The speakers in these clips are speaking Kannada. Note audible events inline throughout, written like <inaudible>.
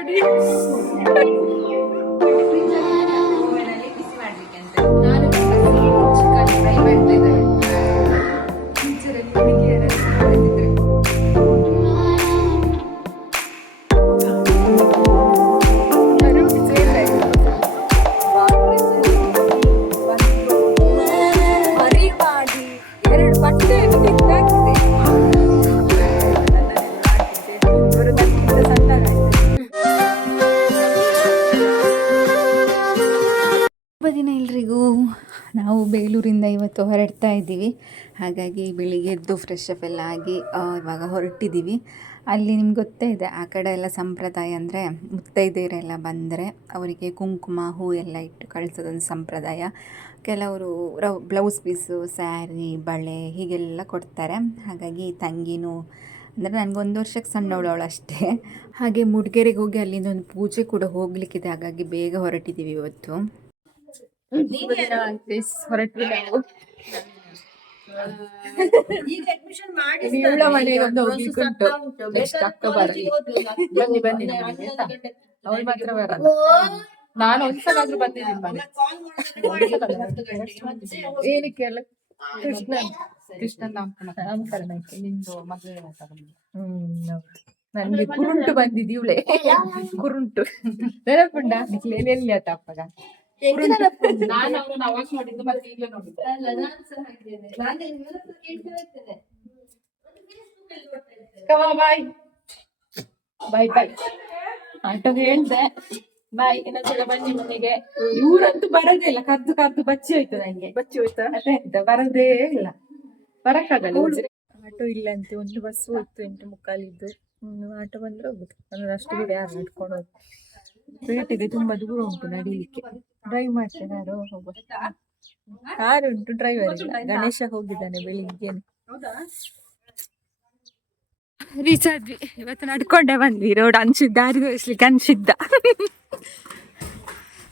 ಮಾಡಿ ಹೊರಡ್ತಾ ಇದ್ದೀವಿ. ಹಾಗಾಗಿ ಬೆಳಿಗ್ಗೆ ಎದ್ದು ಫ್ರೆಶ್ ಅಪ್ ಎಲ್ಲ ಆಗಿ ಇವಾಗ ಹೊರಟಿದ್ದೀವಿ. ಅಲ್ಲಿ ನಿಮ್ಗೆ ಗೊತ್ತೇ ಇದೆ, ಆ ಕಡೆ ಎಲ್ಲ ಸಂಪ್ರದಾಯ ಅಂದರೆ ಮುತ್ತೈದೆಯರೆಲ್ಲ ಬಂದರೆ ಅವರಿಗೆ ಕುಂಕುಮ, ಹೂ ಎಲ್ಲ ಇಟ್ಟು ಕಳಿಸೋದೊಂದು ಸಂಪ್ರದಾಯ. ಕೆಲವರು ರವ್ ಬ್ಲೌಸ್ ಪೀಸು ಸ್ಯಾರಿ ಬಳೆ ಹೀಗೆಲ್ಲ ಕೊಡ್ತಾರೆ. ಹಾಗಾಗಿ ತಂಗಿನೂ ಅಂದರೆ ನನಗೊಂದು ವರ್ಷಕ್ಕೆ ಸಣ್ಣವಳು ಅವಳು ಅಷ್ಟೇ. ಹಾಗೆ ಮುಡ್ಗೆರೆಗೆ ಹೋಗಿ ಅಲ್ಲಿಂದ ಒಂದು ಪೂಜೆ ಕೂಡ ಹೋಗಲಿಕ್ಕಿದೆ. ಹಾಗಾಗಿ ಬೇಗ ಹೊರಟಿದ್ದೀವಿ ಇವತ್ತು. ಹೊರಟ್ವಿ ನಾವು. ಇವಳ ಮನೆಗೆ ಒಂದು ಹೋಗ್ಲಿಕ್ಕೆ ಉಂಟು. ಅಕ್ಟೋಬರ್ ಬನ್ನಿ ಬನ್ನಿ ನಮ್ಮನೆಗೆ ಆಯ್ತಾ? ಅವಳು ಮಾತ್ರ ಬರಲ್ಲ. ನಾನು ಒಂದ್ಸಲ ಆದ್ರೂ ಬಂದಿದ್ದೀನಿ ಏನಕ್ಕೆ ಅಲ್ಲ? ಕೃಷ್ಣ ಕೃಷ್ಣನ್ ನಾಮಕರಣ ನಾಮಕರಣಕ್ಕೆ ನಿಂದು ಮದುವೆ ಹ್ಮ್ ಹೌದು. ನನ್ಗೆ ಕುರುಂಟು ಬಂದಿದ್ದೀವಳೆ ಕುರುಂಟು. ನೆನಪುಂಡ ಎಲ್ಲಿ ಆತ ಅಪ್ಪಗ? ನಾನು ಅವನನ್ನು ಅವಾಗ ನೋಡಿದ್ದು ಮತ್ತೆ ಈಗಲೇ ನೋಡಿದ್ದೆ. ಕವ ಬಾಯ್ ಬಾಯ್ ಬಾಯ್ ಆಟೋ ಹೇಳ್ದೆ. ಬಾಯ್ ಇನ್ನೊಂದ್ಸಲ ಬನ್ನಿ ಮನೆಗೆ. ಇವ್ರಂತೂ ಬರದೇ ಇಲ್ಲ. ಕದ್ದು ಕದ್ದು ಬಚ್ಚಿ ಹೋಯ್ತು ನಂಗೆ. ಬಚ್ಚಿ ಹೋಯ್ತು? ಅದೇ ಅಂತ. ಬರದೇ ಇಲ್ಲ. ಬರಕ್ಕಾಗಲ್ಲ ಆಟೋ ಇಲ್ಲ ಅಂತೆ ಒಂದು ಬಸ್ ಹೋಯ್ತು ಎಂಟು ಮುಕ್ಕಾಲಿದ್ದು. ಇನ್ನು ಆಟೋ ಬಂದ್ರೆ ಹೋಗುದು. ಅಂದ್ರೆ ಅಷ್ಟು ಯಾರು ನಡ್ಕೊಂಡು ಹೋಗ್ತು ಪೇಟೆಗೆ ತುಂಬಾ ದೂರ ಉಂಟು ನಡೀಲಿಕ್ಕೆ. ಡ್ರೈವ್ ಮಾಡ್ತೇನೆ ಯಾರು ಹೋಗುವ. ಕಾರು ಉಂಟು ಡ್ರೈವರ್ ಗಣೇಶ ಹೋಗಿದ್ದಾನೆ ಬೆಳಿಗ್ಗೆ. ರೀಚ್ ಆದ್ವಿ ಇವತ್ತು ನಡ್ಕೊಂಡೆ ಬಂದ್ವಿ. ರೋಡ್ ಅನ್ಸಿದ್ದ ದಾರಿ ತೋರಿಸ್ಲಿಕ್ಕೆ ಅನ್ಸಿದ್ದ.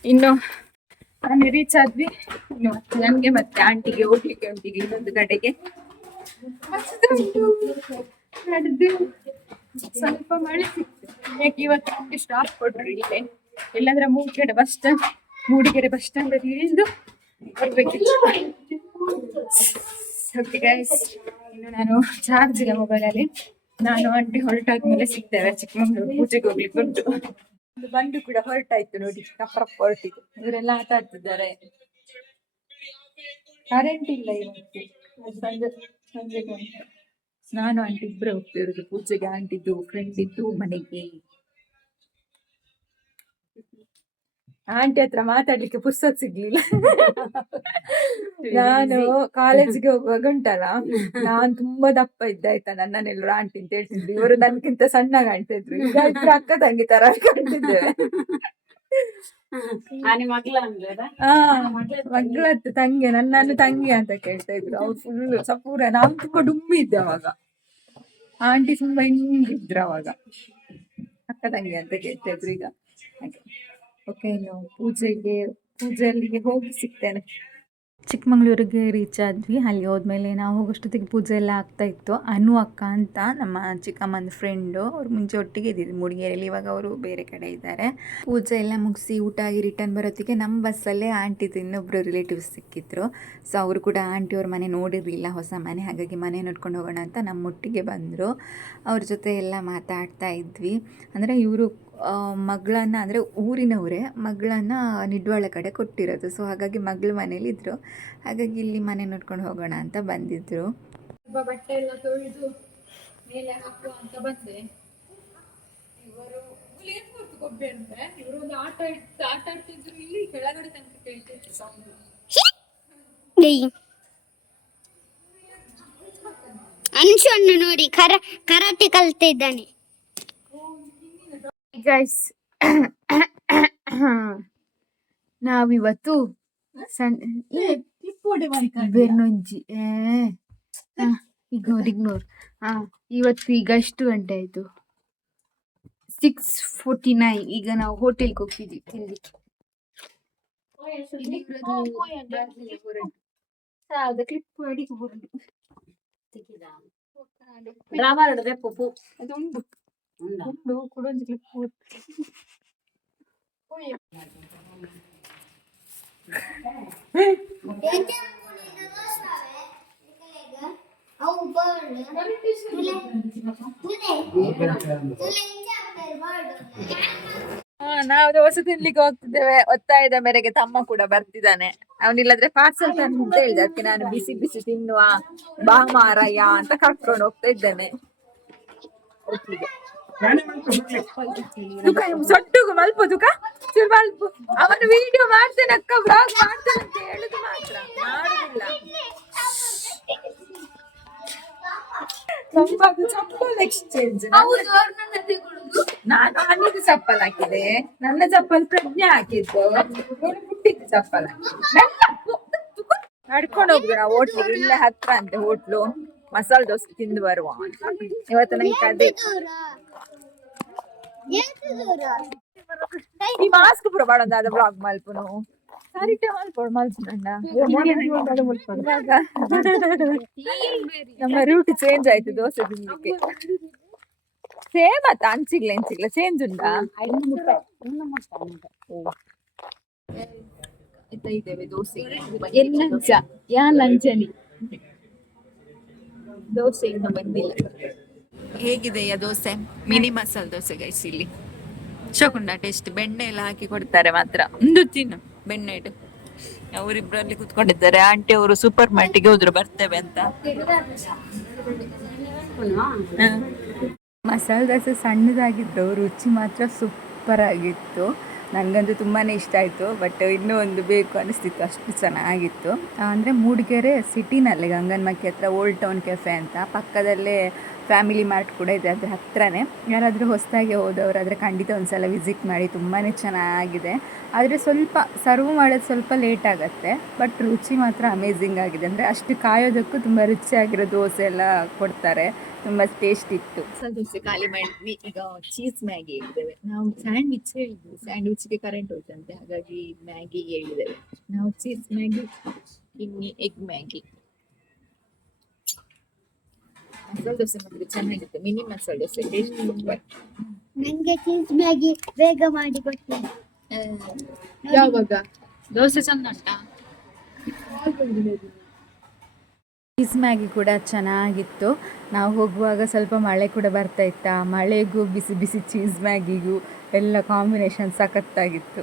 ಇನ್ನು ನಾನು ರೀಚ್ ಆದ್ವಿ ಇನ್ನು ಮತ್ತೆ ನನ್ಗೆ ಮತ್ತೆ ಆಂಟಿಗೆ ಹೋಗ್ಲಿಕ್ಕೆ ಉಂಟಿಗೆ ಇನ್ನೊಂದು ಕಡೆಗೆ. ನಡೆದು. ಸ್ವಲ್ಪ ಮಳೆ ಸಿಕ್ತು ಯಾಕೆ ಇವತ್ತು ಸ್ಟಾಪ್ ಕೊಟ್ರು ಇಲ್ಲೇ? ಇಲ್ಲಾಂದ್ರೆ Mudigere bus stand Mudigere bus stand ಅಲ್ಲಿ ಇಳಿದು ಬರ್ಬೇಕಿತ್ತು. ಗೈಸ್ ಇನ್ನು ನಾನು ಚಾರ್ಜ್ ಇಲ್ಲ ಮೊಬೈಲ್ ಅಲ್ಲಿ. ನಾನು ಆಂಟಿ ಹೊರಟಾದ್ಮೇಲೆ ಸಿಗ್ತೇವೆ. ಚಿಕ್ಕಮಂಗ್ಳೂರು ಪೂಜೆಗೆ ಹೋಗ್ಲಿಕ್ಕೆ ಉಂಟು. ಬಂಡು ಕೂಡ ಹೊರಟಾಯ್ತು ನೋಡಿ. ಕಪ್ಪರಪ್ಪ ಹೊರಟಿದ್ದು ಇವರೆಲ್ಲ ಆಟ ಆಡ್ತಿದ್ದಾರೆ. ಕರೆಂಟ್ ಇಲ್ಲ ಇವತ್ತು. ಸಂಜೆ ಸಂಜೆ. ನಾನು ಆಂಟಿ ಇಬ್ಬರೇ ಹೋಗ್ತಿರೋದು ಪೂಜೆಗೆ ಆಂಟಿದ್ದು ಫ್ರೆಂಡ್ ಇದ್ದು ಮನೆಗೆ. ಆಂಟಿ ಹತ್ರ ಮಾತಾಡ್ಲಿಕ್ಕೆ ಪುಸ್ತಕ ಸಿಗ್ಲಿಲ್ಲ. ನಾನು ಕಾಲೇಜಿಗೆ ಹೋಗುವಾಗ ಉಂಟಲ್ಲ ನಾನ್ ತುಂಬಾ ದಪ್ಪ ಇದ್ದ ಆಯ್ತಾ? ನನ್ನನ್ನೆಲ್ಲರೂ ಆಂಟಿ ಅಂತ ಹೇಳ್ತಿದ್ರು. ಇವರು ನನ್ಗಿಂತ ಸಣ್ಣ ಕಾಣ್ತಿದ್ರು ಈಗ ಅಕ್ಕ ತಂಗಿ ತರ ಕಾಣ್ತಿದ್ದೇವೆ. ಹಾ ಮಗಳತ್ತು ತಂಗಿ ನನ್ನನ್ನು ತಂಗಿ ಅಂತ ಕೇಳ್ತಾ ಇದ್ರು. ಅವ್ರು ಫುಲ್ ಸಪೂರ, ನಾನು ತುಂಬಾ ಡುಮ್ಮಿ ಇದ್ದೆ ಅವಾಗ. ಆಂಟಿ ತುಂಬಾ ಹಿಂಗಿದ್ರು ಅವಾಗ. ಅಕ್ಕ, ತಂಗಿ ಅಂತ ಕೇಳ್ತಾ ಇದ್ರು ಈಗ. ಓಕೆ ಇನ್ನು ಪೂಜೆಗೆ, ಪೂಜೆಯಲ್ಲಿಗೆ ಹೋಗಿ ಸಿಗ್ತೇನೆ. ಚಿಕ್ಕಮಂಗ್ಳೂರಿಗೆ ರೀಚ್ ಆದ್ವಿ. ಅಲ್ಲಿ ಹೋದ್ಮೇಲೆ ನಾವು ಹೋಗೋಷ್ಟೊತ್ತಿಗೆ ಪೂಜೆ ಎಲ್ಲ ಆಗ್ತಾ ಇತ್ತು. ಅನು ಅಕ್ಕ ಅಂತ ನಮ್ಮ ಚಿಕ್ಕಮ್ಮನ ಫ್ರೆಂಡು ಅವ್ರು ಮುಂಚೆ ಒಟ್ಟಿಗೆ ಇದ್ದಿದ್ದು ಮುಡಿಗೇರಿಯಲ್ಲಿ ಇವಾಗ ಅವರು ಬೇರೆ ಕಡೆ ಇದ್ದಾರೆ. ಪೂಜೆ ಎಲ್ಲ ಮುಗಿಸಿ ಊಟ ಆಗಿ ರಿಟರ್ನ್ ಬರೋತ್ತಿಗೆ ನಮ್ಮ ಬಸ್ಸಲ್ಲೇ ಆಂಟಿದು ಇನ್ನೊಬ್ಬರು ರಿಲೇಟಿವ್ಸ್ ಸಿಕ್ಕಿದ್ರು. ಸೊ ಅವರು ಕೂಡ ಆಂಟಿಯವ್ರ ಮನೆ ನೋಡಿರಲಿಲ್ಲ. ಹೊಸ ಮನೆ, ಹಾಗಾಗಿ ಮನೆ ನೋಡ್ಕೊಂಡು ಹೋಗೋಣ ಅಂತ ನಮ್ಮ ಒಟ್ಟಿಗೆ ಬಂದರು. ಅವ್ರ ಜೊತೆ ಎಲ್ಲ ಮಾತಾಡ್ತಾ ಇದ್ವಿ. ಅಂದರೆ ಇವರು ಮಗಳನ್ನ ಅಂದರೆ ಊರಿನವರೇ ಮಗಳನ್ನ ನಿಡ್ವಾಳ ಕಡೆ ಕೊಟ್ಟಿರೋದು ಸೊ ಹಾಗಾಗಿ ಮಗಳ ಮನೇಲಿ ಇದ್ರು ಹಾಗಾಗಿ ಇಲ್ಲಿ ಮನೆ ನೋಡ್ಕೊಂಡು ಹೋಗೋಣ ಅಂತ ಬಂದಿದ್ರು ಬಟ್ಟೆ ಎಲ್ಲ ತೊಳೆದು ಮೇಲೆ ಹಾಕುವ ಅಂತ ಬಂದೆ ಇವರು ಏನು ಗೊತ್ತು ಗೊಬ್ಬೆ ಅಂದ್ರೆ ಇವರು ಒಂದು ಆಟ ಇಟ್ಟು ಆಟ ಆಡ್ತಿದ್ರು ಇಲ್ಲಿ ಕೆಳಗಡೆ ತನಕ ಕೇಳ್ತಿತ್ತು ಸೌಂಡ್ ಅನ್ಶು ಅನ್ನು ನೋಡಿ ಕರ ಕರಾಟೆ ಕಲ್ತಾ ಇದ್ದಾನೆ ಗೈಸ್ <coughs> ನಾವಿವತ್ತು ಸಣ್ಣ ಬೆನ್ನೊಂಜಿ ಇಗ್ನೋರ್ ಇಗ್ನೋರ್ ಹಾ ಇವತ್ತು ಈಗ ಎಷ್ಟು ಗಂಟೆ ಆಯ್ತು? ಸಿಕ್ಸ್ ಫೋರ್ಟಿ ನೈನ್ ಈಗ ನಾವು ಹೋಟೆಲ್ಗೆ ಹೋಗ್ತಿದ್ವಿ ತಿನ್ಲಿಕ್ಕೆ. ಕ್ಲಿಪ್ ಇಂಚ ಬರ್ಡ್ ನಾವು ಹೊಸ ತಿನ್ಲಿಕ್ಕೆ ಹೋಗ್ತಿದ್ದೇವೆ ಒತ್ತಾಯದ ಮೇರೆಗೆ ತಮ್ಮ ಕೂಡ ಬರ್ತಿದ್ದಾನೆ. ಅವನಿಲ್ಲದ್ರೆ ಪಾರ್ಸಲ್ ತಂದು ಅಂತ ಹೇಳಿದೆ ಅದಕ್ಕೆ ನಾನು ಬಿಸಿ ಬಿಸಿ ತಿನ್ನುವ. ಬಾ ಮಾರಯ್ಯ ಅಂತ ಕರ್ಕೊಂಡು ಹೋಗ್ತಾ ಇದ್ದೇನೆ. ಸೊಟ್ಟುಗು ಮಲ್ಪ ತುಕ ಮಲ್ಪು. ಅವನು ವಿಡಿಯೋ ಮಾಡ್ತೇನೆ ಅಕ್ಕ ಬ್ಲಾಗ್ ಮಾಡ್ತೇನೆ ಅಂತ ಹೇಳುದು ಮಾತ್ರ. ಮಾಡುದಿಲ್ಲ. ಚಪ್ಪಲ್ ಚಪ್ಪಲ್ ಎಕ್ಸ್ಚೇಂಜ್ ನಾನು ಅನ್ನಿದು ಚಪ್ಪಲ್ ಹಾಕಿದೆ. ನನ್ನ ಚಪ್ಪಲ್ ಪ್ರಜ್ಞೆ ಹಾಕಿದ್ದು. ನೀನು ಪುಟ್ಟಿದ್ದು ಚಪ್ಪಲ್ ನಡ್ಕೊಂಡು ಹೋಗುದು ನಾವು ಹೋಟ್ಲಿಗೆ ಇಲ್ಲೇ ಹತ್ರ ಅಂತೆ ಹೋಟ್ಲು ಮಸಾಲೆ ದೋಸೆ ತಿಂದು ಬರುವ. ಇವತ್ತು ನಂಗೆ ಅದೇ. ಈ ಮಾಸ್ಕ್ ಪುರ ಮಾಡೋದಾದ ಬ್ಲಾಗ್ ಮಲ್ಪುನು ಸರಿಟೆ ಮಲ್ಪೋಡು ಮಲ್ಪುನಂಡ ಇವಾಗ ನಮ್ಮ ರೂಟ್ ಚೇಂಜ್ ಆಯ್ತು ದೋಸೆ ತಿನ್ಲಿಕ್ಕೆ ಸೇಮ್ ಆತ ಅಂಚಿಗ್ಲ ಎಂಚಿಗ್ಲ ಚೇಂಜ್ ಉಂಟಾ ಆಯ್ತಾ ಇದ್ದೇವೆ ದೋಸೆ ಎಲ್ಲಂಚ ಯಾ ಲಂಚನಿ ದೋಸೆ ಇನ್ನು ಬಂದಿಲ್ಲ ಹೇಗಿದೆಯಾ ದೋಸೆ? ಮಿನಿ ಮಸಾಲ ದೋಸೆ ಗೈಸ್ ಇಲ್ಲಿ. ಶಕುಂಡ ಟೇಸ್ಟ್ ಬೆಣ್ಣೆ ಎಲ್ಲ ಹಾಕಿ ಕೊಡ್ತಾರೆ ಮಾತ್ರ. ಒಂದು ತಿನ್ನು. ಬೆಣ್ಣೆ ಇಡು. ಅವರಿಬ್ಬರಲ್ಲಿ ಕುತ್ಕೊಂಡಿದ್ದಾರೆ. ಆಂಟಿ ಅವರು ಸೂಪರ್ ಮಾರ್ಟಿಗೆ ಹೋದ್ರು ಬರ್ತೇವೆ ಅಂತ. ಮಸಾಲ ದೋಸೆ ಸಣ್ಣದಾಗಿತ್ತು ರುಚಿ ಮಾತ್ರ ಸೂಪರ್ ಆಗಿತ್ತು. ನನಗಂತೂ ತುಂಬಾ ಇಷ್ಟ ಆಯಿತು ಬಟ್ ಇನ್ನೂ ಒಂದು ಬೇಕು ಅನಿಸ್ತಿತ್ತು ಅಷ್ಟು ಚೆನ್ನಾಗಿತ್ತು. ಅಂದರೆ ಮೂಡಿಗೆರೆ ಸಿಟಿನಲ್ಲಿ ಗಂಗನಮಕ್ಕಿ ಹತ್ರ ಓಲ್ಡ್ ಟೌನ್ ಕೆಫೆ ಅಂತ. ಪಕ್ಕದಲ್ಲೇ ಫ್ಯಾಮಿಲಿ ಮಾರ್ಟ್ ಕೂಡ ಇದೆ ಅದ್ರ ಹತ್ರನೇ. ಯಾರಾದರೂ ಹೊಸದಾಗಿ ಹೋದವರಾದರೆ ಖಂಡಿತ ಒಂದ್ಸಲ ವಿಸಿಟ್ ಮಾಡಿ ತುಂಬಾ ಚೆನ್ನಾಗಿದೆ. ಆದರೆ ಸ್ವಲ್ಪ ಸರ್ವ್ ಮಾಡೋದು ಸ್ವಲ್ಪ ಲೇಟ್ ಆಗುತ್ತೆ, ಬಟ್ ರುಚಿ ಮಾತ್ರ ಅಮೇಝಿಂಗ್ ಆಗಿದೆ. ಅಂದರೆ ಅಷ್ಟು ಕಾಯೋದಕ್ಕೂ ತುಂಬ ರುಚಿಯಾಗಿರೋ ದೋಸೆ ಎಲ್ಲ ಕೊಡ್ತಾರೆ. ತುಂಬ ಟೇಸ್ಟ್ ಇತ್ತು. ದೋಸೆ ಖಾಲಿ ಮಾಡಿದ್ವಿ ಈಗ ಚೀಸ್ ಮ್ಯಾಗಿ ಹೇಳಿದ್ದೇವೆ. ನಾವು ಸ್ಯಾಂಡ್ವಿಚ್ ಹೇಳಿದ್ವಿ. ಸ್ಯಾಂಡ್ವಿಚ್ಗೆ ಕರೆಂಟ್ ಹೋಯ್ತಂತೆ, ಹಾಗಾಗಿ ಮ್ಯಾಗಿ ಹೇಳಿದ್ದೇವೆ. ನಾವು ಚೀಸ್ ಮ್ಯಾಗಿ ಇನ್ನಿ ಎಗ್ ಮ್ಯಾಗಿ ಮಸಾಲೆ ದೋಸೆ ಮಾತ್ರ ಚೆನ್ನಾಗಿತ್ತು mini masala dosa taste super ನಂಗೆ ಚೀಸ್ ಮ್ಯಾಗಿ ಬೇಗ ಮಾಡಿ ಕೊಡ್ತೀನಿ ಯಾವಾಗ? ದೋಸೆ ಚಂದ ಉಂಟಾ ಚೀಸ್ ಮ್ಯಾಗಿ ಕೂಡ ಚೆನ್ನಾಗಿತ್ತು. ನಾವು ಹೋಗುವಾಗ ಸ್ವಲ್ಪ ಮಳೆ ಕೂಡ ಬರ್ತಾ ಇತ್ತಾ ಮಳೆಗೂ ಬಿಸಿ ಬಿಸಿ ಚೀಸ್ ಮ್ಯಾಗಿಗೂ ಎಲ್ಲ combination ಸಖತ್ತಾಗಿತ್ತು.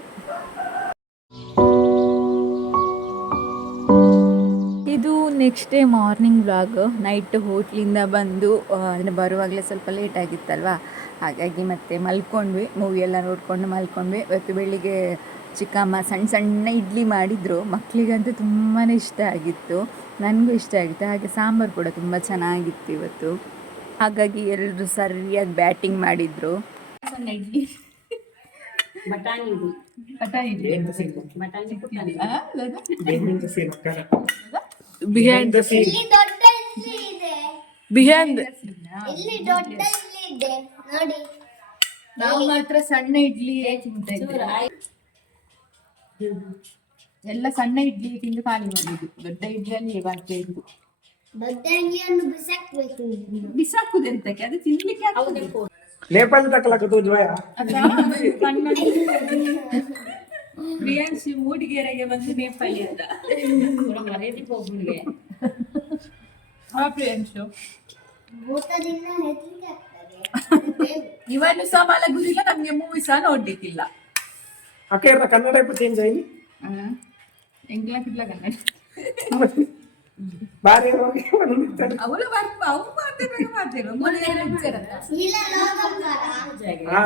Next day morning vlog night ಹೋಟ್ಲಿಂದ ಬಂದು ಅಂದರೆ ಬರುವಾಗಲೇ ಸ್ವಲ್ಪ ಲೇಟ್ ಆಗಿತ್ತಲ್ವಾ? ಹಾಗಾಗಿ ಮತ್ತೆ ಮಲ್ಕೊಂಡ್ವಿ ಮೂವಿ ಎಲ್ಲ ನೋಡಿಕೊಂಡು ಮಲ್ಕೊಂಡ್ವಿ. ಇವತ್ತು ಬೆಳಿಗ್ಗೆ ಚಿಕ್ಕಮ್ಮ ಸಣ್ಣ ಸಣ್ಣ ಇಡ್ಲಿ ಮಾಡಿದ್ರು. ಮಕ್ಕಳಿಗಂತೂ ತುಂಬಾ ಇಷ್ಟ ಆಗಿತ್ತು. ನನಗೂ ಇಷ್ಟ ಆಗಿತ್ತು. ಹಾಗೆ ಸಾಂಬಾರು ಕೂಡ ತುಂಬ ಚೆನ್ನಾಗಿತ್ತು ಇವತ್ತು. ಹಾಗಾಗಿ ಎಲ್ಲರೂ ಸರಿಯಾಗಿ ಬ್ಯಾಟಿಂಗ್ ಮಾಡಿದ್ರು. ಬಟಾಣಿ ಇಡ್ಲಿ ಬಟಾಣಿ ಇಡ್ಲಿ ಬಿಹೈಂಡ್ ಇಲ್ಲಿ ದೊಡ್ಡ ಇದೆ ಬಿಹೈಂಡ್ ಇಲ್ಲಿ ದೊಡ್ಡ ಇಡ್ಲಿ ಇದೆ ನೋಡಿ. ನಾವು ಮಾತ್ರ ಸಣ್ಣ ಇಡ್ಲಿ ತಿಂತಾ ಇದ್ದೇವೆ. ಎಲ್ಲ ಸಣ್ಣ ಇಡ್ಲಿ ತಿಂದು ಖಾಲಿ ಮಾಡಿದ್ದು. ದೊಡ್ಡ ಇಡ್ಲಿಯಲ್ಲಿ ಬರ್ತಾ ಇದ್ದು ದೊಡ್ಡ ಇಡ್ಲಿಯನ್ನು ಬಿಸಾಕ್ಬೇಕು ಬಿಸಾಕುದೆಂತಕ್ಕೆ ಅದು ತಿನ್ಲಿಕ್ಕೆ ಆಗ್ತದೆ. ಲೇಪಲ್ ತಕ್ಕಲಕ್ಕ ಜೋಯ <laughs> ಪ್ರಿಯಾಂಶಿ ಮೂಡಿಗೆರೆಗೆ ಬಂದು ನೇಪಾಳಿ ಅಂತ. ಹಾ ಪ್ರಿಯಾಂಶು. ಭೂತದಿಂದ ಹೆದರಿಕೆ ಆಗ್ತದೆ. ಇವನು ಸಹ ಮಲಗುದಿಲ್ಲ ನಮ್ಗೆ ಮೂವಿ ಸಹ ನೋಡ್ಲಿಕ್ಕಿಲ್ಲ. ಅಕ್ಕ ಕನ್ನಡ ಇಪ್ಪ ಚೇಂಜ್ ಆಯ್ನಿ ಎಂಗ್ಲಾಕಿಲ್ಲ ಕನ್ನಡ. ಬಾರಿ ಹೋಗಿ ಅವಳು ಬರ್ಪ ಅವ್ರು ಮಾಡ್ತಿರ್ಬೇಕು ಮಾಡ್ತಿರು ಮೊನ್ನೆ. ಇಲ್ಲ ಹಾ.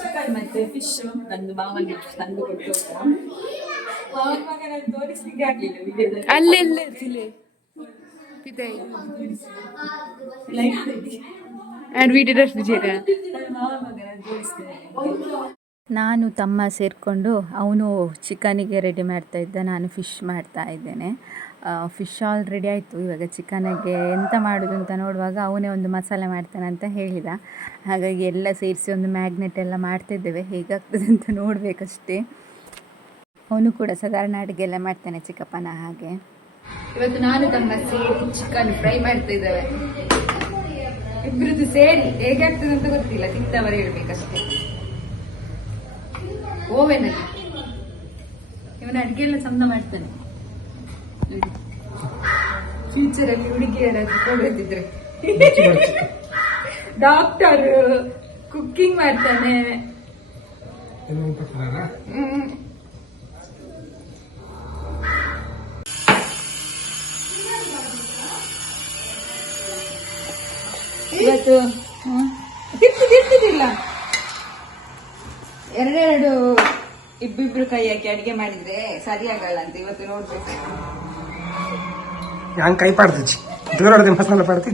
ಚಿಕನ್ ಮತ್ತೆ ಫಿಶ್ ನಂದು ತಂದು ಕೊಟ್ಟು ಮಾವನ ತೋರಿಸ್ಲಿಕ್ಕೆ ಆಗ್ಲಿಲ್ಲ ವಿ ನಾನು ತಮ್ಮ ಸೇರಿಕೊಂಡು ಅವನು ಚಿಕನಿಗೆ ರೆಡಿ ಮಾಡ್ತಾ ಇದ್ದ, ನಾನು ಫಿಶ್ ಮಾಡ್ತಾ ಇದ್ದೇನೆ. ಫಿಶ್ ಆಲ್ರೆಡಿ ಆಯಿತು. ಇವಾಗ ಚಿಕನಿಗೆ ಎಂತ ಮಾಡೋದು ಅಂತ ನೋಡುವಾಗ ಅವನೇ ಒಂದು ಮಸಾಲೆ ಮಾಡ್ತಾನೆ ಅಂತ ಹೇಳಿದ. ಹಾಗಾಗಿ ಎಲ್ಲ ಸೇರಿಸಿ ಒಂದು ಮ್ಯಾಗ್ನೆಟ್ ಎಲ್ಲ ಮಾಡ್ತಿದ್ದೇವೆ. ಹೇಗಾಗ್ತದೆ ಅಂತ ನೋಡಬೇಕಷ್ಟೇ. ಅವನು ಕೂಡ ಸಾಧಾರಣ ಅಡುಗೆ ಎಲ್ಲ ಮಾಡ್ತಾನೆ ಚಿಕ್ಕಪ್ಪನ ಹಾಗೆ. ಇವತ್ತು ನಾನು ತಮ್ಮ ಸೇರಿ ಚಿಕನ್ ಫ್ರೈ ಮಾಡ್ತಾ ಇದ್ದೇವೆ. ಇಬ್ಬರದ್ದು ಸೇರಿ ಹೇಗೆ ಆಗ್ತದೆ ಅಂತ ಗೊತ್ತಿಲ್ಲ. ತಿಂದವರು ಹೇಳ್ಬೇಕಷ್ಟೇ. ಓವೆನ್ ಅಲ್ಲಿ. ಇವನ ಅಡುಗೆ ಎಲ್ಲ ಚಂದ ಮಾಡ್ತಾನೆ. ಫ್ಯೂಚರ್ ಅಲ್ಲಿ ಹುಡುಗಿಯರ ಕೊಳ್ಳದಿದ್ರೆ ಡಾಕ್ಟರ್ ಕುಕ್ಕಿಂಗ್ ಮಾಡ್ತಾನೆ. ಹ್ಮ್. ಇವತ್ತು ಎರಡೆರಡು ಇಬ್ಬಿಬ್ರು ಕೈ ಹಾಕಿ ಅಡಿಗೆ ಮಾಡಿದ್ರೆ ಸರಿಯಾಗಲ್ಲ ಅಂತ ಇವತ್ತು ನೋಡ್ಬೇಕು. ಹಂಗೆ ಕೈ ಪಾಡ್ತಿಚ್ಚಿ ದೂರ ಹೊಡೆದು ಮಸಾಲೆ ಪಾಡ್ತಿ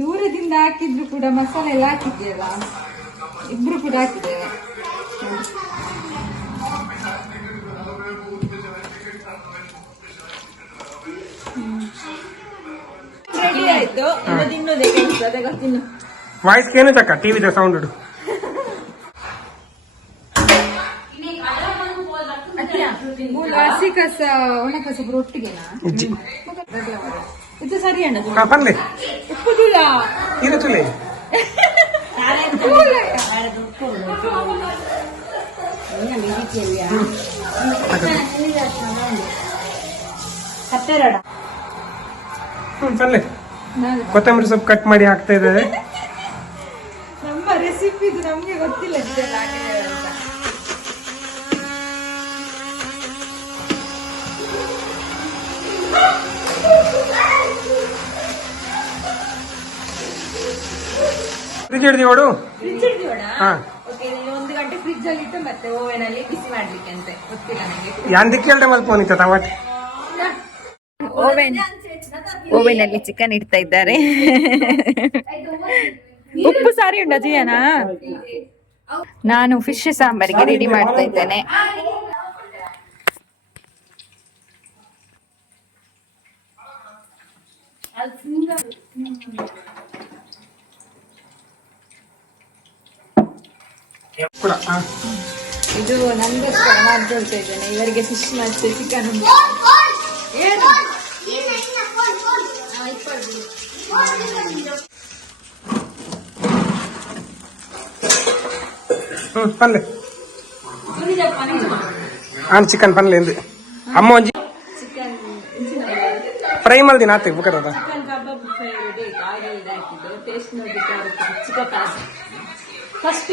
ದೂರದಿಂದ ಹಾಕಿದ್ರು ಕೂಡ ಮಸಾಲೆ ಎಲ್ಲ ಹಾಕಿದ್ಯಲ್ಲ ಇಬ್ರು ಕೂಡ ಹಾಕಿದ್ದೇವೆ ರೆಡಿ ಆಯ್ತು ಅದೇ ಗೊತ್ತಿನ್ನು ವಾಯ್ಸ್ ಏನು ತಕ್ಕ ಟಿವಿದ ಸೌಂಡ್ ಇಡು ಹಸಿ ಕಸ ಒಣ ಕಸ ಒಟ್ಟಿಗೆನಾ ಸರಿ ತುಲೆ? ಹ್ಮ್ ಪಲ್ಲೆ ಕೊತ್ತಂಬರಿ ಸೊಪ್ಪು ಕಟ್ ಮಾಡಿ ಹಾಕ್ತಾ ಇದ್ದಾರೆ ನಮ್ಮ ರೆಸಿಪಿ ಇದು ನಮ್ಗೆ ಗೊತ್ತಿಲ್ಲ ಫ್ರಿಜ್ ಹಿಡ್ದಿ ಓಡು ಫ್ರಿಜ್ ಇಡ್ತೀವಣ ಹಾ. ಓಕೆ ಒಂದು ಗಂಟೆ ಫ್ರಿಜ್ ಅಲ್ಲಿ ಇಟ್ಟು ಮತ್ತೆ ಓವೆನ್ ಅಲ್ಲಿ ಬಿಸಿ ಮಾಡ್ಲಿಕ್ಕೆ ಅಂತೆ ಗೊತ್ತಿಲ್ಲ ನನಗೆ ಯಾಂದಕ್ಕೆ ಕೇಳ್ದೆ ಮಲ್ಪ ಬಂದಿತ್ತ ಟಮಾಟೆ ಓವೆನ್ ಓವೆನ್ ಅಲ್ಲಿ ಚಿಕನ್ ಇಡ್ತಾ ಇದ್ದಾರೆ. ಉಪ್ಪು ಸಾರಿ ಉಂಟಾ ಜಿಯಾನ? ನಾನು ಫಿಶ್ ಸಾಂಬಾರಿಗೆ ರೆಡಿ ಮಾಡ್ತಾ ಇದ್ದೇನೆ. ಕೂಡ ಇದು ನಂದು ಮಾಡ್ಕೊಳ್ತಾ ಇದ್ದೇನೆ. ಇವರಿಗೆ ಫಿಶ್ ಮತ್ತೆ ಚಿಕನ್ ಪಲ್ಲೆ. ಆನ್ ಚಿಕನ್ ಪಲ್ಲೆ ಎಂದು. ಅಮ್ಮ ಒಂಜಿ ಫ್ರೈ ಮಲ್ದಿನ ಆತೆ ಬುಕರದ ಚಿಕನ್ ಕಬಾಬ್ ಫ್ರೈ ಆಯ್ತು. ಆಯಿಲ್ ಹಾಕಿದ್ದು. ಟೇಸ್ಟ್ ನೋಡ್ಲಿಕ್ಕೆ ಚಿಕನ್ ಫಸ್ಟ್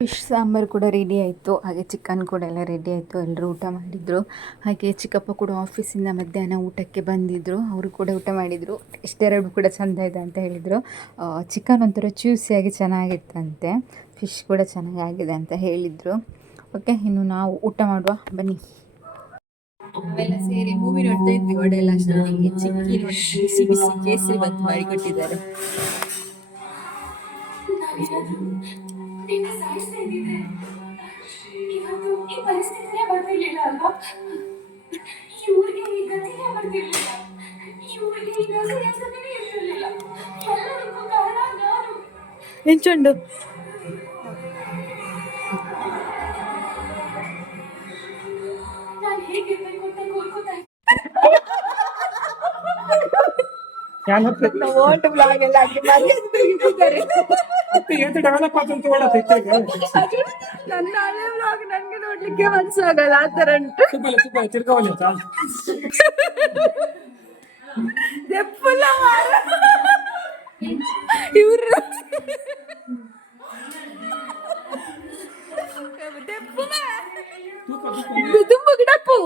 ಫಿಶ್ ಸಾಂಬಾರು ಕೂಡ ರೆಡಿ ಆಯಿತು. ಹಾಗೆ ಚಿಕನ್ ಕೂಡ ಎಲ್ಲ ರೆಡಿ ಆಯಿತು. ಎಲ್ಲರೂ ಊಟ ಮಾಡಿದರು. ಹಾಗೆ ಚಿಕ್ಕಪ್ಪ ಕೂಡ ಆಫೀಸಿಂದ ಮಧ್ಯಾಹ್ನ ಊಟಕ್ಕೆ ಬಂದಿದ್ದರು ಅವರು ಕೂಡ ಊಟ ಮಾಡಿದರು. ಇಷ್ಟೆರಡು ಕೂಡ ಚೆಂದ ಇದೆ ಅಂತ ಹೇಳಿದರು. ಚಿಕನ್ ಒಂಥರ ಚ್ಯೂಸಿಯಾಗಿ ಚೆನ್ನಾಗಿತ್ತಂತೆ. ಫಿಶ್ ಕೂಡ ಚೆನ್ನಾಗಿ ಆಗಿದೆ ಅಂತ ಹೇಳಿದರು. ಓಕೆ ಇನ್ನು ನಾವು ಊಟ ಮಾಡುವ. ಬನ್ನಿ. ನಾವೆಲ್ಲ ಸೇರಿ ಮೂವಿ ನೋಡ್ತಾ ಇದ್ವಿ. ಒಡೆಲ್ಲ ಅಷ್ಟೊತ್ತಿಗೆ ಚಿಕ್ಕಿ ನೋಡಿ ಬಿಸಿ ಬಿಸಿ ಕೇಸರಿ ಬಂತು ಮಾಡಿಕೊಟ್ಟಿದ್ದಾರೆ. ಕೊಟ್ಟಿದ್ದಾರೆ ನಾನು. ನಾನು ಹೇಗಿರ್ಬೇಕು ಅಂತ ಕೋರ್ಕೋತಾ ಇದ್ದೆ ಯಾನ್ ಹೊತ್ತು ಓಟ್ ಬ್ಲಾಗ್ ಎಲ್ಲ ಹಾಕಿ ಮರ್ಯಾದೆ ಎಂತ ಡೆವಲಪ್ ಆದಂತ ನನ್ನ ಹಳೆ ಬ್ಲಾಗ್ ನನ್ಗೆ ನೋಡ್ಲಿಕ್ಕೆ ಮನ್ಸಾಗಲ್ಲ ಆ ತರ ಉಂಟು. ಇವ್ರು ದೆಪ್ಪುಲ ತುಂಬ ಗಿಡಪ್ಪು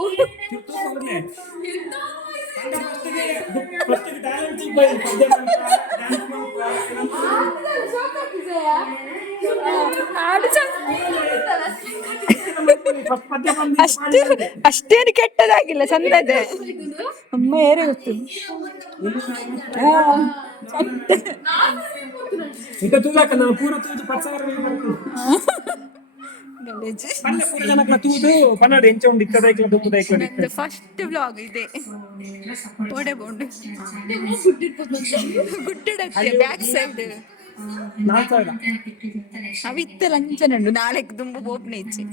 ಅಷ್ಟು ಅಷ್ಟೇನು ಕೆಟ್ಟದಾಗಿಲ್ಲ ಚಂದ ಇದೆ. ಅಮ್ಮ ಏರೇ ಗೊತ್ತು ಇಂತ ತೂದಾಕ ನಾವು ಪೂರ ತೂದು ಪತ್ತು ನಂದು ಫಸ್ಟ್ ಬ್ಲಾಗ್ ಇದೆ. ಓಡೆ ಬೋಂಡು ಗುಡ್ಡಡಕ್ಕೆ ಬ್ಯಾಕ್ ಸೈಡ್ ಅವಿತ್ತ ಲಂಚನಂಡು ನಾಳೆ ತುಂಬ ಬೋಪ್ನೆ ಇಚ್ಚಿ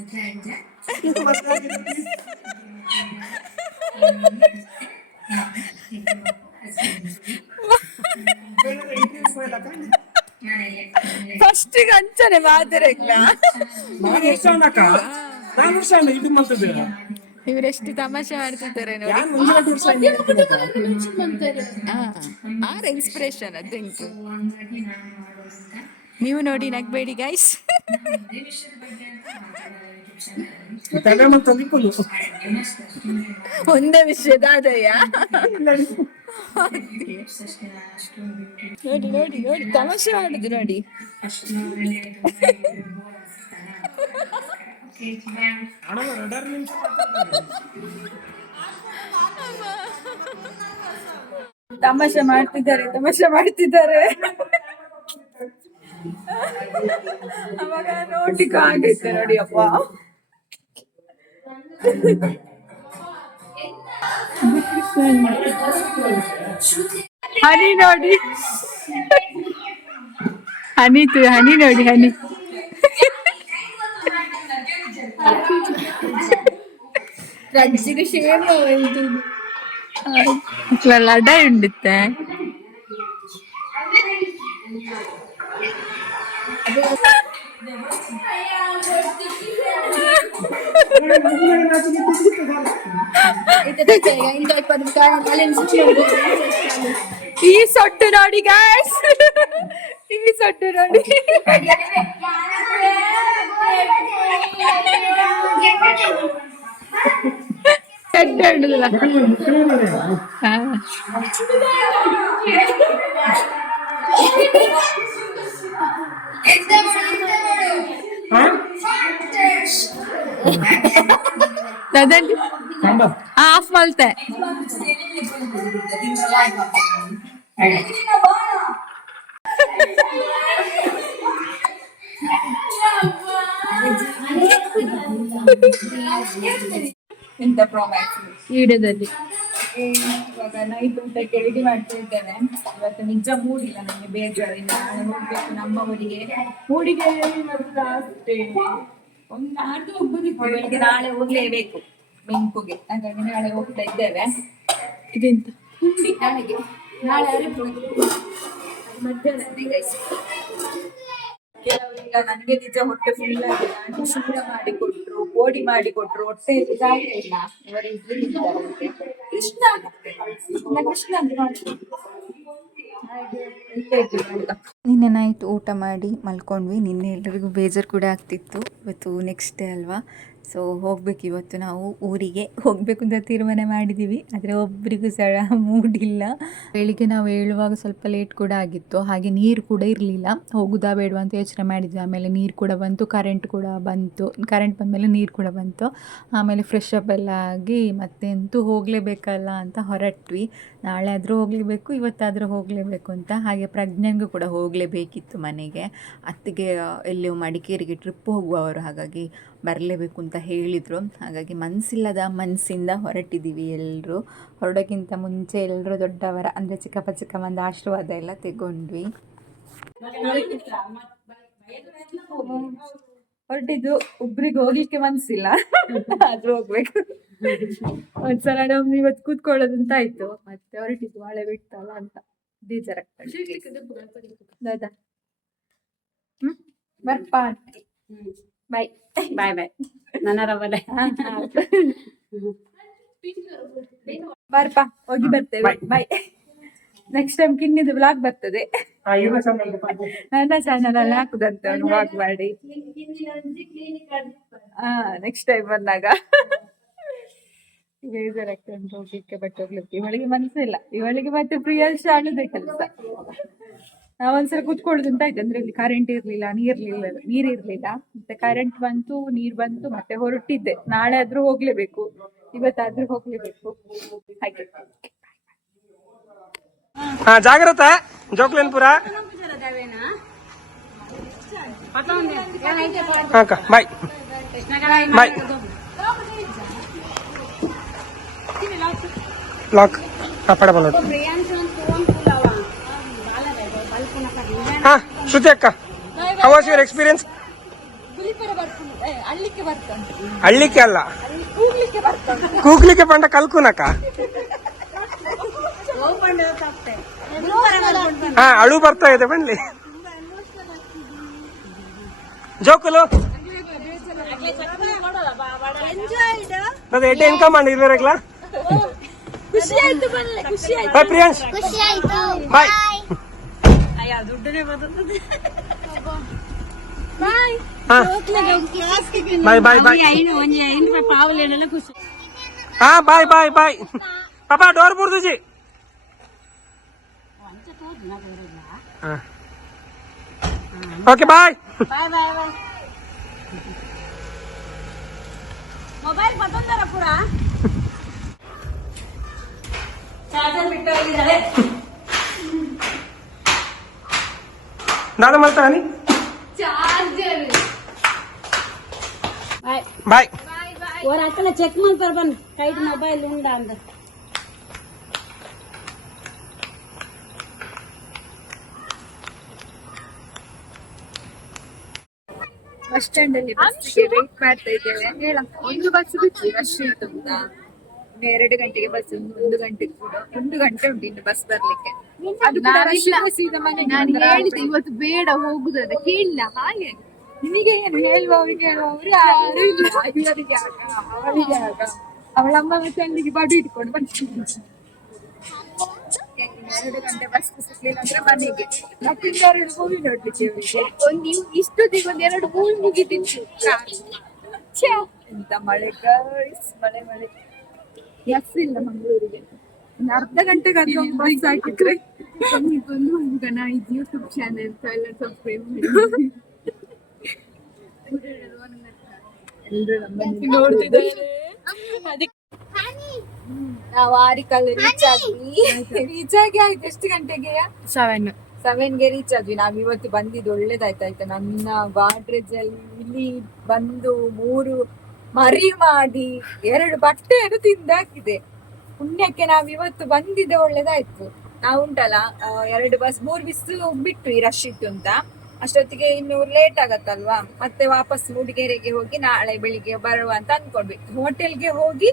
ಫಸ್ಟ್ ಅಂಚನೆ ಮಾದರೆಗ್ಲ ನಾನು ಎಷ್ಟು ನಾನು ಅಣ್ಣ ಇದು ಇವರೆಷ್ಟು ತಮಾಷೆ ಮಾಡ್ತಿದ್ದಾರೆ ನೋಡಿ. ಆರ್ ಇನ್ಸ್ಪಿರೇಷನ್ ಅದೆಂಟು ನೀವು ನೋಡಿ ನಗ್ಬೇಡಿ ಗೈಸ್ ಒಂದೇ ವಿಷಯದ ಅದಯ್ಯ ನೋಡಿ ನೋಡಿ ನೋಡಿ ತಮಾಷೆ ಮಾಡುದು ನೋಡಿ. ತಮಾಷೆ ಮಾಡ್ತಿದ್ದಾರೆ ತಮಾಷೆ ಮಾಡ್ತಿದ್ದಾರೆ. ಅವಾಗ ನೋಟಿಕ ಆಗೈತೆ ನೋಡಿ ಅಪ್ಪ ಹನಿ ನೋಡಿ ಹನಿತು ಹನಿ ನೋಡಿ ಹನಿ ರಜ್ಜಿಗೆ ಶೇಮ ಲಡ ಉಂಡುತ್ತೆ ಈ ಸೊಟ್ಟು ನೋಡಿ ಗಾಯ್ಸ್ ಈ ಸೊಟ್ಟು ನೋಡಿ ಎಡ್ಡ ಹಿಡಿದಿಲ್ಲ ಹಾ లేదండి ఆఫ్ వాళ్తే ఈడేదండి ಇವಾಗ ನೈಟ್ ಊಟಕ್ಕೆ ರೆಡಿ ಮಾಡ್ತಾ ಇದ್ದೇನೆ ಇವತ್ತು ನಿಜ ಮೂಡಿಲ್ಲ ನನಗೆ ಬೇಜಾರಿಂದ ನಾಳೆ ಹೋಗ್ಬೇಕು ನಮ್ಮ ಊರಿಗೆ. ಊರಿಗೆ ಇವತ್ತು ಅಷ್ಟೇ. ಒಂದು ನಾಡ್ದು ಹೋಗ್ಬೋದಿತ್ತು. ಬೆಳಿಗ್ಗೆ ನಾಳೆ ಹೋಗ್ಲೇಬೇಕು ಬೆಂಕುಗೆ. ಹಾಗಾಗಿ ನಾಳೆ ಹೋಗ್ತಾ ಇದ್ದೇವೆ. ಇದೆಂತ? ಹುಂಡಿ ನಾಳೆಗೆ. ನಾಳೆ ಅರೆಪು ಮಧ್ಯಾಹ್ನ. ಕೆಲವರೀಗ ನನಗೆ ನಿಜ ಹೊಟ್ಟೆ ಫುಲ್ ಆಗಿದೆ. ಶೀರ ಮಾಡಿ ಕೊಟ್ರು ಕೋಡಿ ಮಾಡಿ ಕೊಟ್ರು ಹೊಟ್ಟೆ ಜಾಗ ಇಲ್ಲ. ಇವರು ಇದ್ರು ಇದ್ದಾರೆ ಕೃಷ್ಣ ಕೃಷ್ಣ ಅಂತ. ನಿನ್ನೆ ನೈಟ್ ಊಟ ಮಾಡಿ ಮಲ್ಕೊಂಡ್ವಿ. ನಿನ್ನೆ ಎಲ್ಲರಿಗೂ ಬೇಜಾರು ಕೂಡ ಆಗ್ತಿತ್ತು. ಇವತ್ತು ನೆಕ್ಸ್ಟ್ ಡೇ ಅಲ್ವಾ? ಸೊ ಹೋಗ್ಬೇಕು ಇವತ್ತು ನಾವು ಊರಿಗೆ. ಹೋಗಬೇಕು ಅಂತ ತೀರ್ಮಾನ ಮಾಡಿದ್ದೀವಿ ಆದರೆ ಒಬ್ಬರಿಗೂ ಸಹ ಮೂಡಿಲ್ಲ. ಬೆಳಿಗ್ಗೆ ನಾವು ಹೇಳುವಾಗ ಸ್ವಲ್ಪ ಲೇಟ್ ಕೂಡ ಆಗಿತ್ತು. ಹಾಗೆ ನೀರು ಕೂಡ ಇರಲಿಲ್ಲ. ಹೋಗುದಾ ಬೇಡವಾ ಅಂತ ಯೋಚನೆ ಮಾಡಿದ್ವಿ. ಆಮೇಲೆ ನೀರು ಕೂಡ ಬಂತು ಕರೆಂಟ್ ಕೂಡ ಬಂತು. ಕರೆಂಟ್ ಬಂದಮೇಲೆ ನೀರು ಕೂಡ ಬಂತು. ಆಮೇಲೆ ಫ್ರೆಶ್ ಅಪ್ ಎಲ್ಲ ಆಗಿ ಮತ್ತೆ ಅಂತೂ ಹೋಗಲೇಬೇಕಲ್ಲ ಅಂತ ಹೊರಟ್ವಿ. ನಾಳೆ ಆದರೂ ಹೋಗಲೇಬೇಕು, ಇವತ್ತಾದರೂ ಹೋಗಲೇಬೇಕು. ಅಂತ. ಹಾಗೆ ಪ್ರಜ್ಞೆಗೂ ಕೂಡ ಹೋಗಲೇಬೇಕಿತ್ತು ಮನೆಗೆ. ಅತ್ತಿಗೆ ಎಲ್ಲಿಯೂ ಮಡಿಕೇರಿಗೆ ಟ್ರಿಪ್ ಹೋಗುವವರು ಹಾಗಾಗಿ ಬರಲೇಬೇಕು ಅಂತ ಹೇಳಿದರು. ಹಾಗಾಗಿ ಮನಸ್ಸಿಲ್ಲದ ಮನಸ್ಸಿಂದ ಹೊರಟಿದ್ದೀವಿ ಎಲ್ಲರೂ ಹೊರಡೋಕ್ಕಿಂತ ಮುಂಚೆ ಎಲ್ಲರೂ ದೊಡ್ಡವರ, ಅಂದರೆ ಚಿಕ್ಕಪ್ಪ, ಚಿಕ್ಕಮ್ಮಂದ ಆಶೀರ್ವಾದ ಎಲ್ಲ ತೆಗೊಂಡ್ವಿ. ಹೊರಟಿದ್ದು ಒಬ್ರಿಗೆ ಹೋಗ್ಲಿಕ್ಕೆ ಮನ್ಸಿಲ್ಲ. ಆದ್ರೂ ಹೋಗ್ಬೇಕು. ಒಂದ್ಸಲ ನಮ್ಗೆ ಇವತ್ತು ಕೂತ್ಕೊಳ್ಳೋದು ಅಂತ ಆಯ್ತು ಮತ್ತೆ ಹೊರಟಿದ್ದು ಮಳೆ ಬಿಡ್ತಲ್ಲ ಅಂತ. ಬೇಜಾರಾಗ್ತದೆ ದಾದಾ. ಹ್ಮ್? ಬರ್ಪ ಬಾಯ್ ಬಾಯ್ ಬಾಯ್ ನನ್ನ ರವಲೆ. ಬರ್ಪ ಹೋಗಿ ಬರ್ತೇವೆ. ಬಾಯ್ ನೆಕ್ಸ್ಟ್ ಟೈಮ್ ಕಿನ್ನಿದು ಬ್ಲಾಗ್ ಬರ್ತದೆ. ನನ್ನ ಚಾನಲ್ ಅಲ್ಲಿ ಹಾಕುದಂತೆ ಅವನು ವಾಕ್ ಮಾಡಿ. ಹಾ ನೆಕ್ಸ್ಟ್ ಟೈಮ್ ಬಂದಾಗ. ಬೇಜಾರಾಗ್ತದೆ ಅಂತ ಹೋಗ್ಲಿಕ್ಕೆ ಬಟ್ಟೆ ಹೋಗ್ಲಿಕ್ಕೆ ಇವಳಿಗೆ ಮನಸ್ಸಿಲ್ಲ ಇವಳಿಗೆ ಮತ್ತೆ ಪ್ರಿಯಲ್ ಶಾಣದೆ ಕೆಲಸ. ನಾವೊಂದ್ಸಲ ಕುತ್ಕೊಳ್ಳೋದು ಅಂತ ಆಯ್ತು. ಅಂದ್ರೆ ಇಲ್ಲಿ ಕರೆಂಟ್ ಇರ್ಲಿಲ್ಲ ನೀರ್ಲಿಲ್ಲ ನೀರ್ ಇರ್ಲಿಲ್ಲ. ಮತ್ತೆ ಕರೆಂಟ್ ಬಂತು ನೀರ್ ಬಂತು ಮತ್ತೆ ಹೊರಟಿದ್ದೆ. ನಾಳೆ ಆದ್ರೂ ಹೋಗ್ಲೇಬೇಕು. ಇವತ್ತಾದ್ರೂ ಹೋಗ್ಲೇಬೇಕು. ಹಾಗೆ. ಹಾ ಜಾಗ್ರತ. ಜೋಕ್ಲೇನ್ಪುರ. ಬಾಯ್ ಬಾಯ್ ಲಾಕ್ ಹಾ ಪಡ ಹಾಂ ಶ್ರುತಿ ಅಕ್ಕ ಹೌ ವಾಸ್ ಯುವರ್ ಎಕ್ಸ್ಪೀರಿಯನ್ಸ್ ಅಳ್ಳಿಕ್ಕೆ ಅಲ್ಲ ಕೂಗ್ಲಿಕ್ಕೆ ಬಂಡ ಕಲ್ಕುನಕ ಹಾ ಅಳು ಬರ್ತಾ ಇದೆ ಬನ್ನಿ ಜೋಕುಲು ಅದೇ ಎಟ್ಟೆ ಇನ್ಕಮ್ ಮಾಡಿ ಇರ್ಬೇಕಲ್ಲ ಖುಷಿ ಆಯ್ತು ಬನ್ನಿ ಖುಷಿ ಆಯ್ತು ಬಾಯ್. ಪ್ರಿಯಾಂಶ್ ಖುಷಿ ಆಯ್ತು ಬಾಯ್. ಹಾ. ಬಾಯ್ ಬಾಯ್ ಬಾಯ್. ಹಾ ಬಾಯ್ ಬಾಯ್ ಬಾಯ್. ಪಾಪಾ ಡೋರ್ ಬುರ್ದುಜಿ ಓಕೆ ಬಾಯ್ ಮೊಬೈಲ್ ಚಾರ್ಜರ್ ಬಿಟ್ಟೋಗಿದ್ದಾರೆ ದಾದ ಮಾಡ್ತಾ ಹನಿ ಚಾರ್ಜರ್ ಬಾಯ್ ಬಾಯ್ ಅವ್ರ ಅಕ್ಕನ ಚೆಕ್ ಮಾಡ್ತಾರೆ ಬಂದು ಕೈಡ್ ಮೊಬೈಲ್ ಉಂಡ ಅಂದ ಬಸ್ ಸ್ಟ್ಯಾಂಡ್ ಅಲ್ಲಿ ವೆಯ್ಟ್ ಮಾಡ್ತಾ ಇದ್ದೇವೆ ಹೇಳ ಒಂದು ಬಸ್ ಬಿಟ್ಟು ಅಷ್ಟೇ ಅಂತ ಎರಡು ಗಂಟೆಗೆ ಬಸ್ ಒಂದು ಗಂಟೆ ಕೂಡ ಒಂದು ಗಂಟೆ ಉಂಟು ಇನ್ನು ಬಸ್ ಬರ್ಲಿಕ್ಕೆ. ಅದು ಕೂಡ rush ಇದೆ, ಸೀದಾ ಮನೆಗೆ ನಾನು ಹೇಳಿದೆ ಇವತ್ತು ಬೇಡ ಹೋಗುದಂತ ಕೇಳಿಲ್ಲ ಹಾಗೆ? ನಿಮಗೆ ಏನು ಹೇಳುವವರಿಗೆ ಹೇಳುವವರು ಯಾರು ಇಲ್ಲ. ಇವರಿಗೆ ಆಗ ಅವಳಿಗೆ ಆಗ. ಅವಳ ಅಮ್ಮ ಮತ್ತೆ ಅಲ್ಲಿಗೆ ಬಡಿ ಇಟ್ಕೊಂಡು ಬರ್ತಿದ್ಲು ಎರಡು ಗಂಟೆ ಬಸ್ ಸಿಗ್ಲಿಲ್ಲ ಅಂದ್ರೆ ಮನೆಗೆ. ಮತ್ತೆ ಇನ್ನೆರಡು ಮೂವಿ ನೋಡ್ಲಿಕ್ಕೆ ಇವಳಿಗೆ. ಒಂದ್ ನೀವು ಇಷ್ಟೊತ್ತಿಗೆ ಒಂದ್ ಎರಡು ಮೂವಿ ಮುಗಿದಿತ್ತು. ಛೆ, ಎಂತ ಮಳೆ guys, ಮಳೆ ಮಳೆ. ಬಸ್ ಇಲ್ಲ ಮಂಗಳೂರಿಗೆ. ಒಂದು ಅರ್ಧ ಗಂಟೆಗೆ ಅದು ಬಸ್ ಹಾಕಿದ್ರೆ ಒಂದು ಹೋಗಣ ಇದು ಯೂಟ್ಯೂಬ್ ಚಾನೆಲ್ ಎಲ್ಲ ಸಬ್ಸ್ಕ್ರೈಬ್ ಮಾಡಿ ಎಲ್ರು ನಮ್ಮನ್ನ ನೋಡ್ತಿದ್ದಾರೆ ನಾವು ಆರಿಕಲ್ಲಿ ರೀಚ್ ಆದ್ವಿ. ರೀಚ್ ಆಗಿ ಆಯ್ತು. ಎಷ್ಟು ಗಂಟೆಗೆ? ಸೆವೆನ್ ಸೆವೆನ್ಗೆ ರೀಚ್ ಆದ್ವಿ. ನಾವ್ ಇವತ್ತು ಬಂದಿದ್ದು ಒಳ್ಳೇದಾಯ್ತು ಆಯ್ತಾ. ನನ್ನ ಗಾಡ್ರೇಜ್ ಅಲ್ಲಿ ಇಲ್ಲಿ ಬಂದು ಮೂರು ಮರಿ ಮಾಡಿ ಎರಡು ಬಟ್ಟೆಯನ್ನು ತಿಂದಾಕಿದೆ ಪುಣ್ಯಕ್ಕೆ ನಾವ್ ಇವತ್ತು ಬಂದಿದ್ದೆ, ಒಳ್ಳೇದಾಯ್ತು. ನಾವು ಉಂಟಲ್ಲ ಎರಡು ಬಸ್, ಮೂರ್ ಬಿಸ್ ಬಿಟ್ವಿ ರಶ್ ಇತ್ತು ಅಂತ. ಅಷ್ಟೊತ್ತಿಗೆ ಇನ್ನು ಲೇಟ್ ಆಗತ್ತಲ್ವಾ? ಮತ್ತೆ ವಾಪಸ್ ಮೂಡಿಗೆರೆಗೆ ಹೋಗಿ ನಾಳೆ ಬೆಳಿಗ್ಗೆ ಬರುವ ಅಂತ ಅನ್ಕೊಂಡ್ವಿ. ಹೋಟೆಲ್ಗೆ ಹೋಗಿ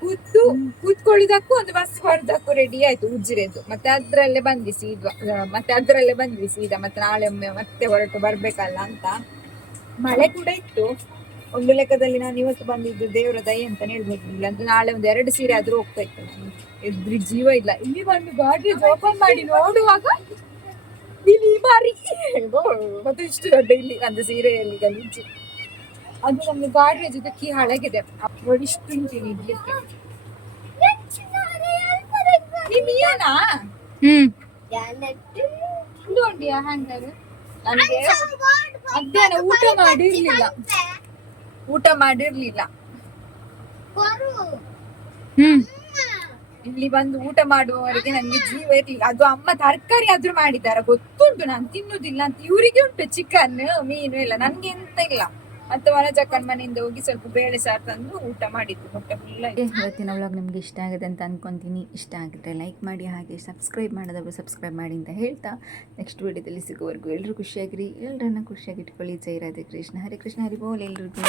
ಕೂತು, ಕೂತ್ಕೊಳ್ಳಿದಕ್ಕೂ ಒಂದು ಬಸ್ ಹೊರದಕ್ಕೂ ರೆಡಿ ಆಯ್ತು ಉಜ್ಜಿರೆದು. ಮತ್ತೆ ಅದ್ರಲ್ಲೇ ಬಂದ್ವಿ ಸೀದಾ ಮತ್ತೆ ಅದ್ರಲ್ಲೇ ಬಂದ್ವಿ ಸೀದಾ. ಮತ್ತೆ ನಾಳೆ ಒಮ್ಮೆ ಮತ್ತೆ ಹೊರಟು ಬರ್ಬೇಕಲ್ಲ ಅಂತ. ಮಳೆ ಕೂಡ ಇತ್ತು. ಒಂದು ಲೆಕ್ಕದಲ್ಲಿ ನಾನು ಇವತ್ತು ಬಂದಿದ್ದು ದೇವರ ದಯೆ ಅಂತ ಹೇಳ್ಬೇಕು ಇಲ್ಲ ಅಂದ್ರೆ ನಾಳೆ ಒಂದು ಎರಡು ಸೀರೆ ಆದ್ರೂ ಹೋಗ್ತಾ ಇತ್ತು. ಎದ್ರಿ ಜೀವ ಇಲ್ಲ. ಇಲ್ಲಿ ಬಂದು ಗಾಡ್ರೇಜ್ ಓಪನ್ ಮಾಡಿ ನೋಡುವಾಗ ಇಲ್ಲಿ ಬಾರಿ ಮತ್ತೆ ಇಷ್ಟು ದೊಡ್ಡ ಇಲ್ಲಿ ಒಂದು ಸೀರೆಯಲ್ಲಿ ಗಲೀಜು. ಅದು ನಮ್ಗೆ ಗಾಡ್ರೇಜ್ ಕೀ ಹಳಗಿದೆ. ನೋಡಿ ಇಷ್ಟು ತಿಂತೀನಿ ಇಡ್ಲಿಕ್ಕೆ. ನೀವ್ ಮಿಯಾನಾ ಹ್ಮ್. ಹ್ಯಾಂಗರ್ ನನಗೆ ಮಧ್ಯಾಹ್ನ ಊಟ ಮಾಡಿರ್ಲಿಲ್ಲ. ಊಟ ಮಾಡಿರ್ಲಿಲ್ಲ. ಹ್ಮ್. ಇಲ್ಲಿ ಬಂದು ಊಟ ಮಾಡುವವರೆಗೆ ನನ್ಗೆ ಜೀವ ಇರ್ಲಿಲ್ಲ. ಅದು ಅಮ್ಮ ತರಕಾರಿ ಆದ್ರೂ ಮಾಡಿದಾರ ಗೊತ್ತುಂಟು ನಾನು ತಿನ್ನುದಿಲ್ಲ ಅಂತ. ಇವರಿಗೆ ಉಂಟು ಚಿಕನ್ ಮೀನು ಇಲ್ಲ ನನ್ಗೆ ಎಂತ ಇಲ್ಲ. ಮತ್ತೆ ವನಜಕ್ಕನ್ ಮನೆಯಿಂದ ಹೋಗಿ ಸ್ವಲ್ಪ ಬೇಳೆ ಸಾರು ತಂದು ಊಟ ಮಾಡಿದ್ದು ಹೊಟ್ಟೆ ಫುಲ್ ಆಯ್ತು. ಇವತ್ತಿನ ವ್ಲಾಗ್ ನಿಮಗೆ ಇಷ್ಟ ಆಗಿದೆ ಅಂತ ಅನ್ಕೊತೀನಿ. ಇಷ್ಟ ಆಗಿದ್ರೆ ಲೈಕ್ ಮಾಡಿ, ಹಾಗೆ ಸಬ್ಸ್ಕ್ರೈಬ್ ಮಾಡೋದವರು ಸಬ್ಸ್ಕ್ರೈಬ್ ಮಾಡಿ ಅಂತ ಹೇಳ್ತಾ ನೆಕ್ಸ್ಟ್ ವಿಡಿಯೋದಲ್ಲಿ ಸಿಗೋವರೆಗೂ ಎಲ್ಲರೂ ಖುಷಿಯಾಗಿರಿ. ಎಲ್ಲರನ್ನ ಖುಷಿಯಾಗಿ ಇಟ್ಕೊಳ್ಳಿ. ಜೈ ರಾಧೆ ಕೃಷ್ಣ. ಹರಿ ಕೃಷ್ಣ. ಹರಿ ಬೋಲ್ ಎಲ್ರಿಗೂ.